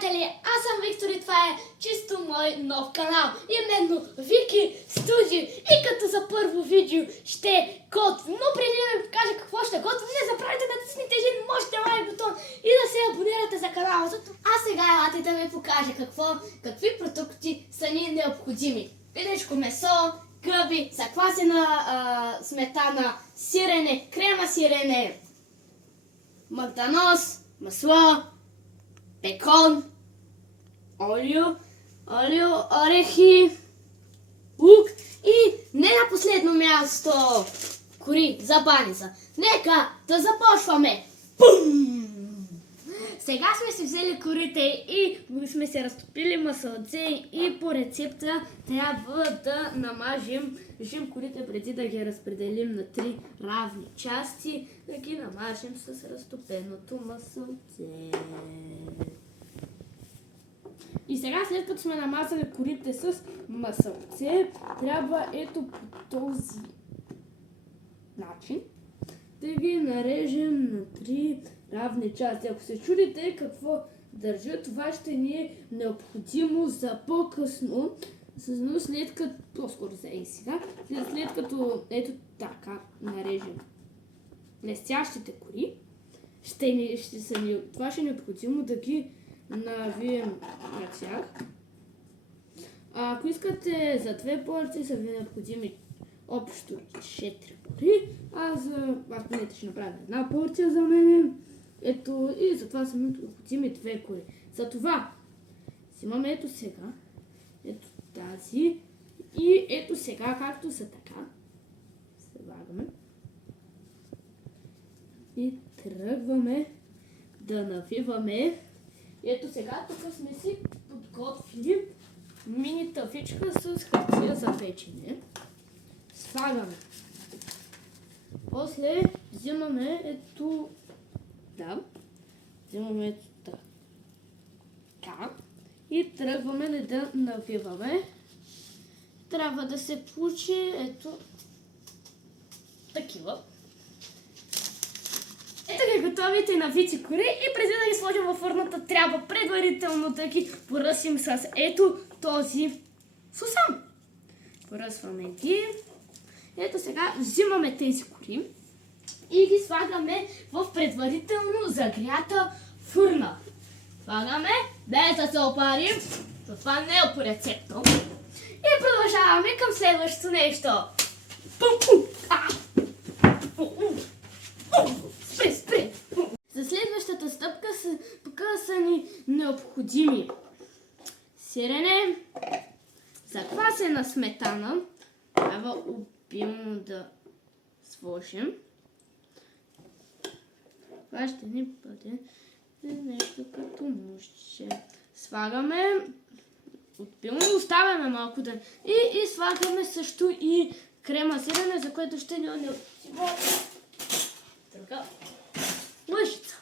приятели, аз съм Виктор и това е чисто мой нов канал. Именно Вики Студио. И като за първо видео ще готвим. Но преди да ви покажа какво ще готвим, не забравяйте да натиснете един мощен лайк бутон и да се абонирате за канала. А сега елате да ви покажа какви продукти са ни необходими. Пилешко месо, гъби, заквасена сметана, сирене, крема сирене, мактанос, масло, бекон, олио, орехи, лук и не на последно място кори за баница. Нека да започваме! Бум! Сега сме си взели корите и сме се разтопили масълце и по рецепта трябва да намажем корите преди да ги разпределим на 3 равни части, да ги намажем с разтопеното масълце. И сега, след като сме намазали корите с масълце, трябва ето по този начин да ги нарежем на 3 равни части. Ако се чудите какво държа, това ще ни е необходимо за по-късно, но след като, по-скоро за и сега, след като ето така нарежем блестящите кори, това ще е необходимо да ги навием на тях. Ако искате за 2 порции са ви необходими общо 4 кори, аз поне ще направя една порция за мен. Ето и затова са необходими 2 кори. Затова взимаме ето сега, ето тази и ето сега, както са така, слагаме и тръгваме да навиваме. Ето сега тук сме си подготвили мини тъфичка с хартия за печене. Слагаме. После взимаме ето така и тръгваме да навиваме. Трябва да се получи ето такива. Ето ги готовите навити кори и преди да ги сложим във фърната, трябва предварително да ги поръсим с ето този сусам. Поръсваме ги. Ето сега взимаме тези кори и ги слагаме в предварително загрята фурна. Слагаме, без да се опарим, това не е по рецепта. И продължаваме към следващото нещо. Спри! За следващата стъпка са ни необходими сирене, заквасена сметана, трябва обилно да сложим. Това ще ни бъде нещо като ножче. Слагаме обилно, оставяме малко да... И слагаме също и крема сирене, за което ще ни необходимо друга лъжица.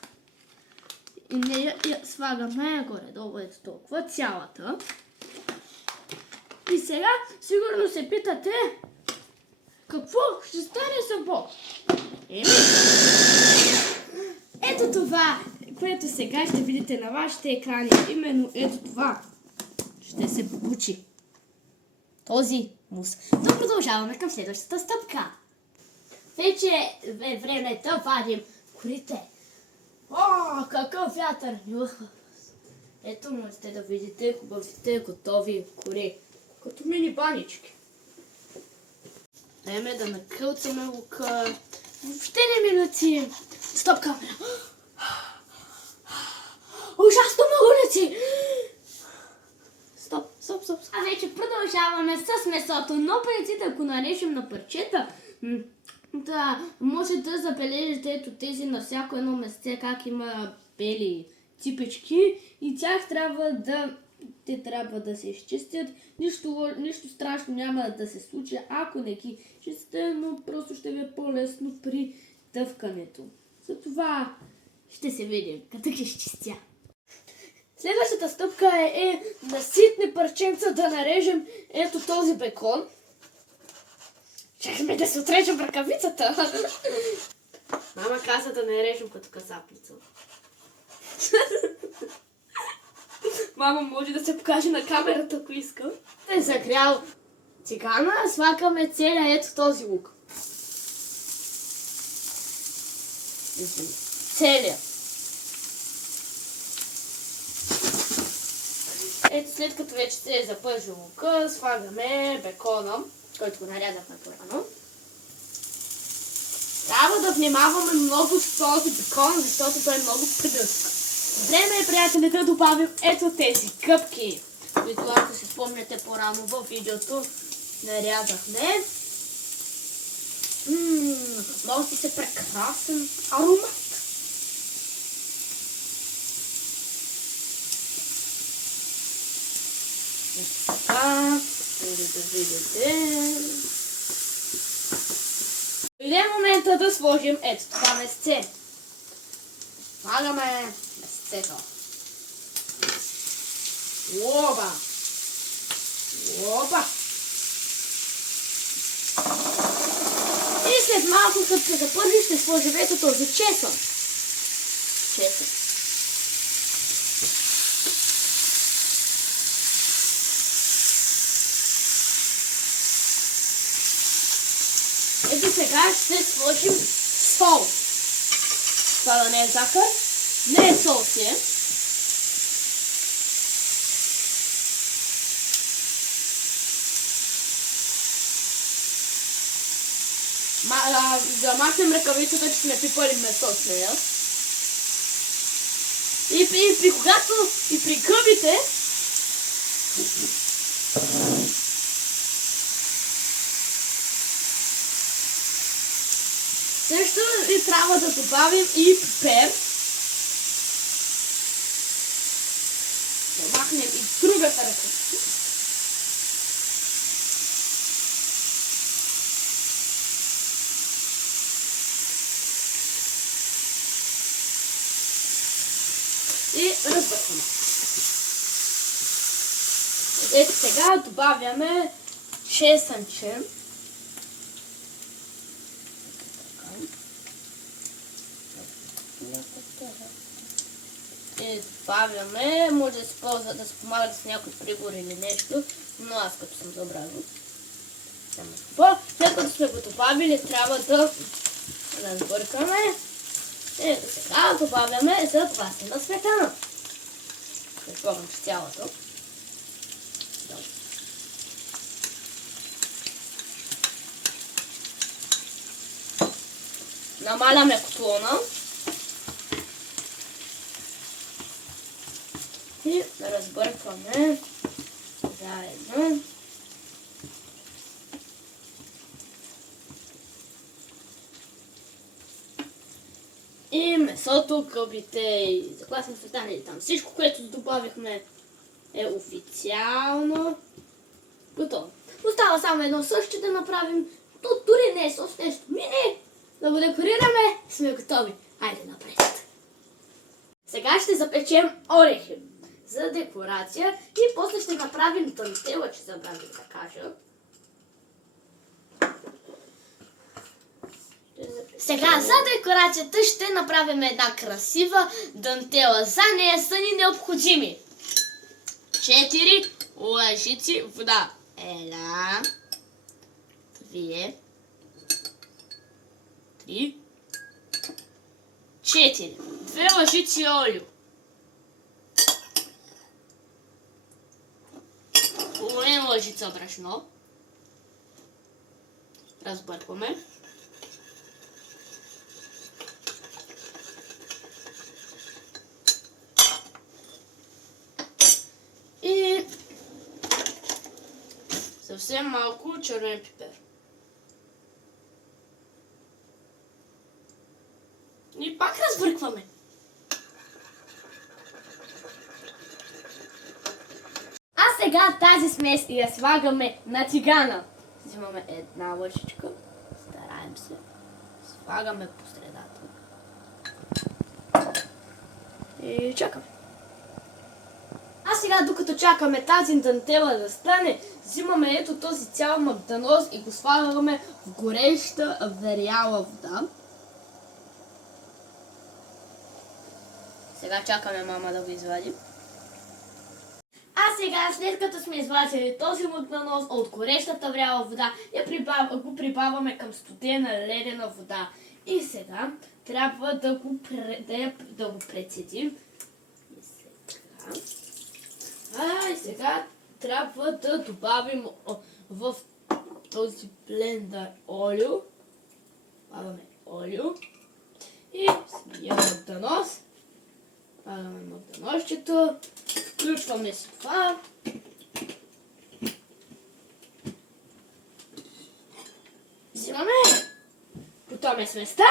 И нея слагаме горе-долу ето толкова цялата. И сега сигурно се питате какво ще стане с Бог. Ето това, което сега ще видите на вашите екрани. Именно ето това ще се получи. Този мус. Но продължаваме към следващата стъпка. Вече е време да вадим корите. О, какъв вятър! Ето можете да видите хубавите готови кори. Като мини банички. Време да накълцаме лука. Въобще не ми лети. Стоп камера. Ужасно много лети. Стоп. А вече продължаваме с месото, но преди да го нарежем на парчета, да може да забележите ето тези на всяко едно месте, как има бели ципички и тях трябва да се изчистят. Нищо страшно няма да се случи, ако не ги чистите, но просто ще ви е по-лесно при тъвкането. Затова ще се видим, като ги изчистя. Следващата стъпка е на ситни парченца да нарежем ето този бекон. Чакаме да се отрежем ръкавицата. Мама каза да не режем като касапница. мама може да се покаже на камерата, ако иска. Е загрял цигана, слагаме целия ето този лук. Целия. Ето след като вече се е запържил лука, слагаме бекона, който го нарязахме по-рано. Трябва да внимаваме много с този бекон, защото той е много пръск. Време е, приятели, да добавим ето тези къпки, които, ако си спомняте по-рано във видеото, нарязахме. Носи се прекрасен аромат. Така, да видите. Дойде момента да сложим ето това месце. Слагаме месцето. Опа! Опа! И след малко, като се запърви, ще сложим ето този чесън. Чесън. Ето сега ще сложим сол. Това да не е захар. Не е сол си е. Да махнем ръкавицата, че сме пипали месо с нея. И при гъбите също и трябва да добавим и пипер. Да махнем и другата ръкавица. И разбъркваме. Ето сега добавяме чесънче. И добавяме, може да се ползва да се помага с някой прибор или нещо, но аз като съм забравил. След като сме го добавили, трябва да разбъркаме. Ето сега добавяме заквасена сметана. Предполагам, че цялото. Намаляме котлона. И разбъркваме заедно. И месото, гъбите и заквасена сметана и там всичко, което добавихме, е официално готово. Остава само едно също да направим. То дори не е сос, нещо мини. Да го декорираме и сме готови. Хайде напред. Сега ще запечем орехи за декорация и после ще направим дантела, че забравих да кажа. Сега за декорацията ще направим една красива дантела. За нея са ни необходими 4 лъжици вода. 1, 2, 3, 4. 2 лъжици олио. Половина лъжица брашно. Разбъркваме. И съвсем малко червен пипер. И пак разбъркваме. А сега тази смес я слагаме на тигана. Взимаме една лъжичка, стараем се, слагаме по средата и чакаме. А сега, докато чакаме тази дантела да стане, взимаме ето този цял магданоз и го слагаме в гореща варяла вода. Сега чакаме мама да го извади. сега, след като сме извадили този лук на нос от горещата вряла вода, го прибавяме към студена ледена вода. И сега трябва да го прецедим. И сега трябва да добавим в този блендър олио. Добавяме олио. И смияме мъгданос. Слагаме мъгданосчето. Включваме си това. Взимаме. Потаме сместа.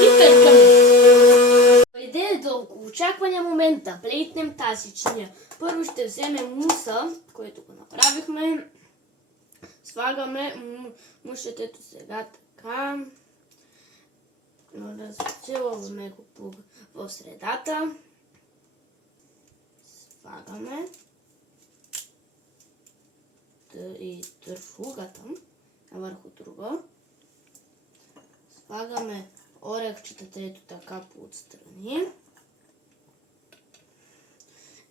И търкаме. Дойде дългоочаквания момент да плейтнем тази чиния. Първо ще вземем муса, който го направихме. Слагаме мушетето сега така. Разцелваме го в средата. Слагаме. И другата върху друга. Слагаме орехчетата ето така по отстрани.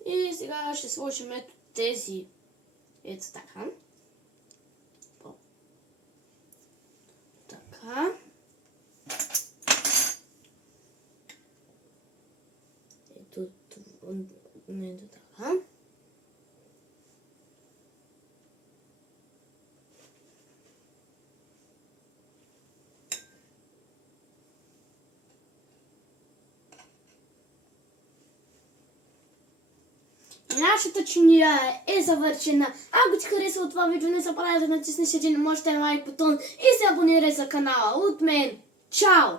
И сега ще сложим ето тези ето така. Така. Ето така. Нашата чиния е завършена. Ако ти харесва това видео, не забравяй да натиснеш един мощен лайк бутон и се абонирай за канала. От мен, чао!